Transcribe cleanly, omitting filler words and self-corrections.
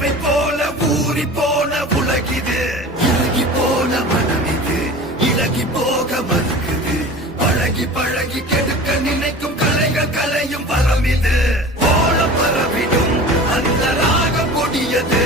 தேவை போல ஊறி போன உலகிது. இறுகி போன மனம் இது இலகி போக மறுக்குது. பழகி பழகி கெடுக்க நினைக்கும் கலைகள் கலையும் வரம் இது. போல பரவிடும் அந்த ராகம் கொடியது.